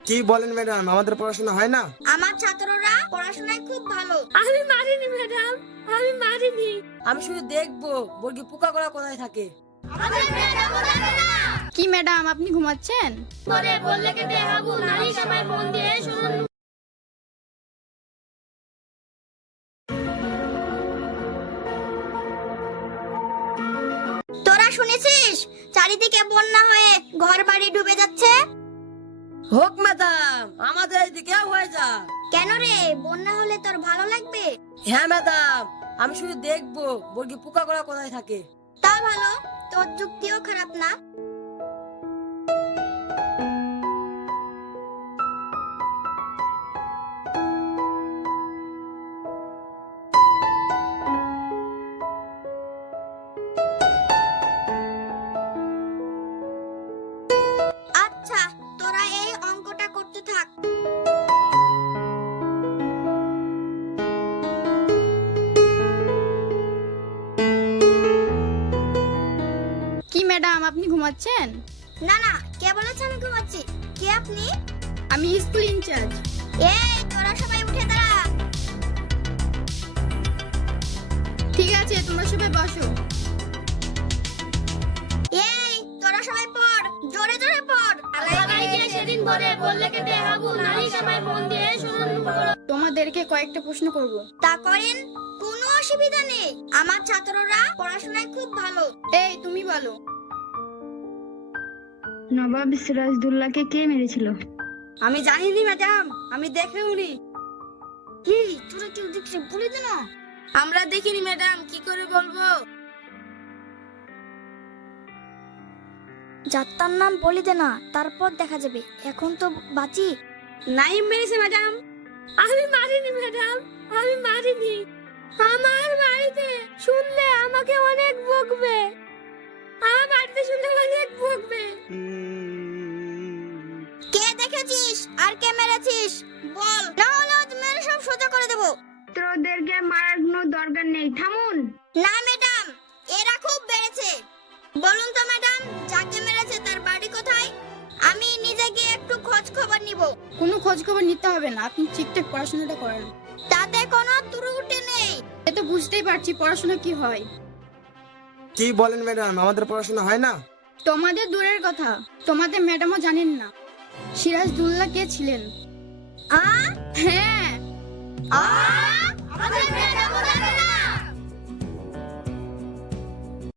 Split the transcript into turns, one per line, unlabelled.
কি বলেন ম্যাডাম, আমাদের পড়াশোনা হয় না?
আমার ছাত্ররা পড়াশোনায় খুব ভালো।
আমি মারিনি ম্যাডাম, আমি মারিনি।
আমি শুধু দেখবো মুরগি পোকাগুলো কোথায় থাকে।
কি ম্যাডাম আপনি ঘুমাচ্ছেন?
পরে বললে কেটে হাবু নারী সময় মন দিয়ে শুনুন।
তোরা শুনেছিস চারিদিকে বন্যা হয়ে ঘর বাড়ি ডুবে যাচ্ছে?
হোক ম্যাডাম, আমাদের এদিকে হয়ে যা।
কেন রে, বন্যা হলে তোর ভালো লাগবে?
হ্যাঁ ম্যাডাম, আমি শুধু দেখবো মুরগি পোকাগুলো কোথায় থাকে।
তা ভালো, তোর যুক্তিও খারাপ না। আচ্ছা, তোরা এই অঙ্কটা করতে থাক।
কি ম্যাডাম আপনি ঘুমাচ্ছেন?
না না, কে বলেছে আমি ঘুমাচ্ছি? কে আপনি?
আমি স্কুল ইনচার্জ।
এই তোরা সবাই উঠে দাঁড়া।
ঠিক আছে তোমরা সবাই বসো।
এই তোরা সবাই পড়, জোরে জোরে পড়।
সবাইকে সেদিন পরে বললে কেটে হাবু নারী সময় মন দিয়ে শুনুন।
তোমাদেরকে কয়েকটা প্রশ্ন করব।
তা করেন, কোনো অসুবিধা নেই। আমার ছাত্ররা পড়াশোনায় খুব ভালো।
এই তুমি বলো, নবাব সিরাজদৌল্লাকে কে মেরেছিল?
আমি জানিনি ম্যাডাম, আমি দেখেওনি।
কি তোরা কেউ দেখছে বলে দে না।
আমরা দেখিনি ম্যাডাম, কি করে বলবো?
যাত্রার নাম বলে দে না, তারপর দেখা যাবে। এখন তো বাঁচি।
নাইম মেরেছে ম্যাডাম। আমি মারিনি ম্যাডাম, আমি মারিনি। আমার বাড়িতে শুনলে আমাকে অনেক বকবে। আমার বাড়িতে শুনলে অনেক বকবে।
কে দেখেছিস আর কে মেরেছিস বল, না হলে আজ মেরে সব সোজা করে দেবো।
তোদেরকে মারার কোনো দরকার নেই, থামুন।
না ম্যাডাম, এরা খুব বেড়েছে। বলুন তো ম্যাডাম, যাকে মেরেছে তার বাড়ি কোথায়? আমি নিজে গিয়ে একটু খোঁজ খবর নিব।
কোনো খোঁজ খবর নিতে হবে না, আপনি ঠিকঠাক পড়াশোনাটা করেন।
তাতে কোনো ত্রুটি নেই।
এ তো বুঝতেই পারছি পড়াশোনা কি হয়।
কি বলেন ম্যাডাম, আমাদের পড়াশোনা হয় না?
তোমাদের দূরের কথা, তোমাদের ম্যাডামও জানেন না সিরাজদৌল্লা কে ছিলেন।
আ
হ্যাঁ,
আ আমাদের ম্যাডামও জানে